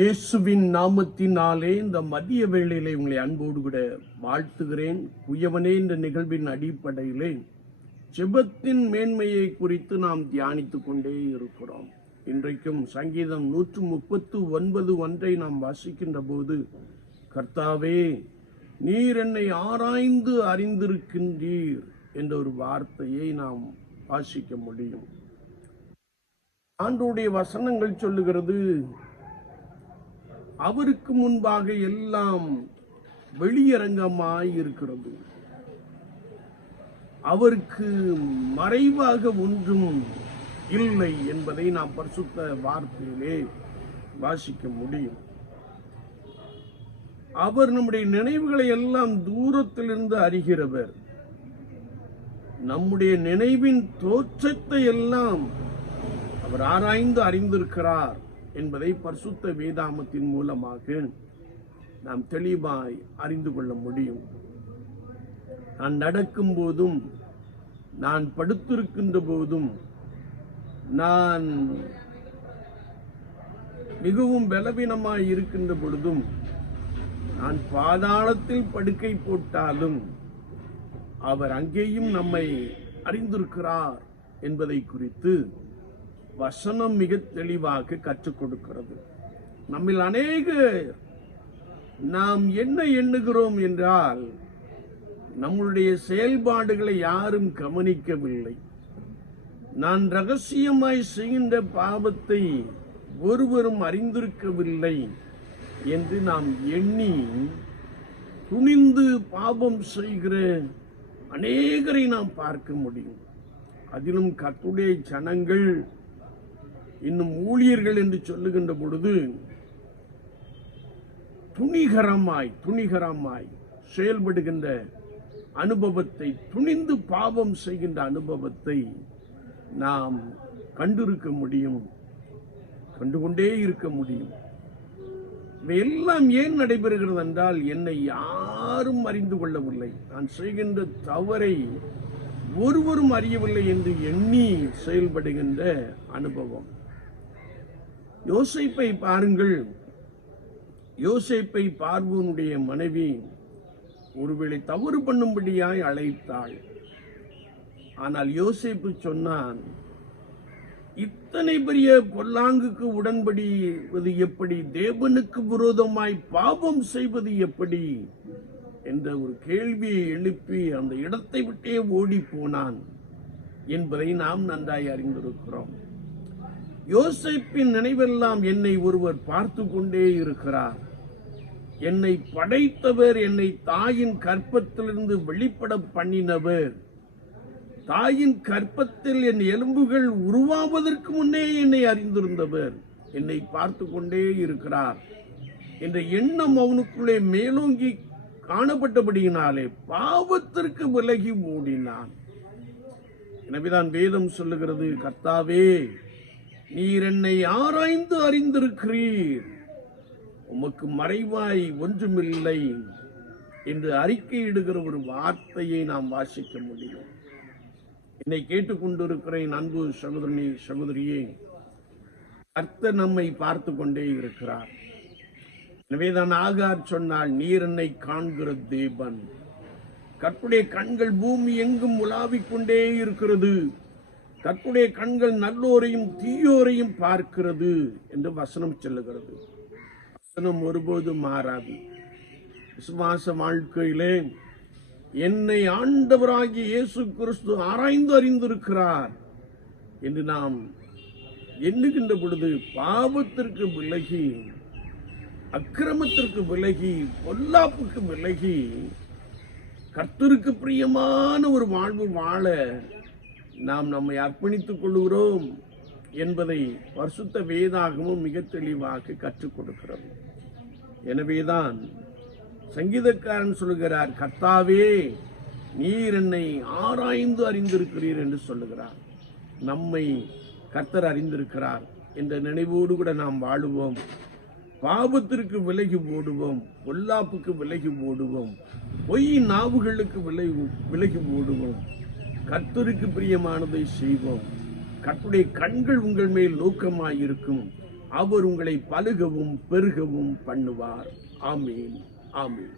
இயேசுவின் நாமத்தினாலே இந்த மதிய வேளையிலே உங்களை அன்போடு கூட வாழ்த்துகிறேன். குயவனே இந்த நிகழ்வின் அடிப்படையிலே ஜெபத்தின் மேன்மையை குறித்து நாம் தியானித்து கொண்டே இருக்கிறோம். இன்றைக்கும் சங்கீதம் நூற்று முப்பத்து ஒன்பது ஒன்றை நாம் வாசிக்கின்ற போது கர்த்தாவே நீர் என்னை ஆராய்ந்து அறிந்திருக்கின்றீர் என்ற ஒரு வார்த்தையை நாம் வாசிக்க முடியும். ஆண்டோடைய வசனங்கள் சொல்லுகிறது அவருக்கு முன்பாக எல்லாம் வெளியரங்கமாய் இருக்கிறது அவருக்கு மறைவாக ஒன்றும் இல்லை என்பதை நாம் பரிசுத்த வார்த்தையிலே வாசிக்க முடியும். அவர் நம்முடைய நினைவுகளை எல்லாம் தூரத்திலிருந்து அறிகிறவர். நம்முடைய நினைவின் தோற்றத்தை எல்லாம் அவர் ஆராய்ந்து அறிந்திருக்கிறார். என்பதை பரிசுத்த வேதாமத்தின் மூலமாக நாம் தெளிவாய் அறிந்து கொள்ள முடியும். நான் நடக்கும் போதும் நான் படுத்திருக்கின்ற போதும் நான் மிகவும் பலவீனமாய் இருக்கின்ற பொழுதும் நான் பாதாளத்தில் படுக்கை போட்டாலும் அவர் அங்கேயும் நம்மை அறிந்திருக்கிறார் என்பதை குறித்து வசனம் மிக தெளிவாக கற்றுக் கொடுக்கிறது. நம்மில் அநேக நாம் என்ன எண்ணுகிறோம் என்றால் நம்முடைய செயல்பாடுகளை யாரும் கவனிக்கவில்லை. நான் ரகசியமாய் செய்கின்ற பாவத்தை ஒருவரும் அறிந்திருக்கவில்லை என்று நாம் எண்ணி துணிந்து பாவம் செய்கிற அநேகரை நாம் பார்க்க முடியும். அதிலும் கத்துடைய ஜனங்கள் இன்னும் ஊழியர்கள் என்று சொல்லுகின்ற பொழுது துணிகரமாய் துணிகரமாய் செயல்படுகின்ற அனுபவத்தை துணிந்து பாவம் செய்கின்ற அனுபவத்தை நாம் கண்டிருக்க முடியும் கண்டுகொண்டே இருக்க முடியும். இவையெல்லாம் ஏன் நடைபெறுகிறது என்றால் என்னை யாரும் அறிந்து கொள்ளவில்லை. நான் செய்கின்ற தவறை ஒருவரும் அறியவில்லை என்று எண்ணி செயல்படுகின்ற அனுபவம். யோசைப்பை பாருங்கள். யோசேப்பை பார்வோனுடைய மனைவி ஒருவேளை தவறு பண்ணும்படியாய் அழைத்தாள். ஆனால் யோசேப்பு சொன்னான் இத்தனை பெரிய பொல்லாங்குக்கு உடன்படிவது எப்படி தேவனுக்கு விரோதமாய் பாவம் செய்வது எப்படி? என்ற ஒரு கேள்வியை எழுப்பி அந்த இடத்தை விட்டே ஓடி போனான் என்பதை நாம் நன்றாய் அறிந்திருக்கிறோம். யோசிப்பின் நினைவெல்லாம் என்னை ஒருவர் பார்த்து கொண்டே இருக்கிறார். என்னை படைத்தவர் என்னை தாயின் கற்பத்திலிருந்து வெளிப்பட பண்ணினவர். தாயின் கற்பத்தில் என் எலும்புகள் உருவாவதற்கு முன்னே என்னை அறிந்திருந்தவர். என்னை பார்த்து கொண்டே இருக்கிறார். என்ற எண்ணம் அவனுக்குள்ளே மேலோங்கி காணப்பட்டபடியினாலே பாவத்திற்கு விலகி ஓடினான். எனவேதான் வேதம் சொல்லுகிறது கர்த்தாவே நீர் என்னை ஆராய்ந்து அறிந்திருக்கிறீர். உமக்கு மறைவாய் ஒன்றுமில்லை என்று அறிக்கையிடுகிற ஒரு வார்த்தையை நாம் வாசிக்க முடியும். என்னை கேட்டுக்கொண்டிருக்கிறேன் அன்பு சகோதரனே சகோதரியே. அர்த்த நம்மை பார்த்து கொண்டே இருக்கிறார். எனவேதான் ஆகார் சொன்னால் நீர் என்னை காண்கிற தேவன். கற்புடைய கண்கள் பூமி எங்கும் உலாவிக் கொண்டே இருக்கிறது. தன்னுடைய கண்கள் நல்லோரையும் தீயோரையும் பார்க்கிறது என்று வசனம் சொல்லுகிறது. வசனம் ஒருபோது மாறாது. விசுவாச வாழ்க்கையிலே என்னை ஆண்டவராகிய இயேசு கிறிஸ்து ஆராய்ந்து அறிந்திருக்கிறார் என்று நாம் எண்ணுகின்ற பொழுது பாவத்திற்கு விலகி அக்கிரமத்திற்கு விலகி பொல்லாப்புக்கு விலகி கர்த்தருக்கு பிரியமான ஒரு வாழ்வு வாழ நாம் நம்மை அர்ப்பணித்துக் கொள்கிறோம் என்பதை பரிசுத்த வேதாகமும் மிக தெளிவாக கற்றுக் கொடுக்கிறது. எனவேதான் சங்கீதக்காரன் சொல்லுகிறார் கர்த்தாவே நீர் என்னை ஆராய்ந்து அறிந்திருக்கிறீர் என்று சொல்லுகிறார். நம்மை கர்த்தர் அறிந்திருக்கிறார் என்ற நினைவோடு கூட நாம் வாழுவோம். பாவத்திற்கு விலகி ஓடுவோம் பொல்லாப்புக்கு விலகி ஓடுவோம் பொய் நாவுகளுக்கு விலகி விலகி ஓடுவோம். கத்தருக்கு பிரியமானதை செய்வோம். கத்துடைய கண்கள் உங்கள் மேல் நோக்கமாயிருக்கும். அவர் உங்களை பழுகவும் பெருகவும் பண்ணுவார். ஆமீன். ஆமீன்.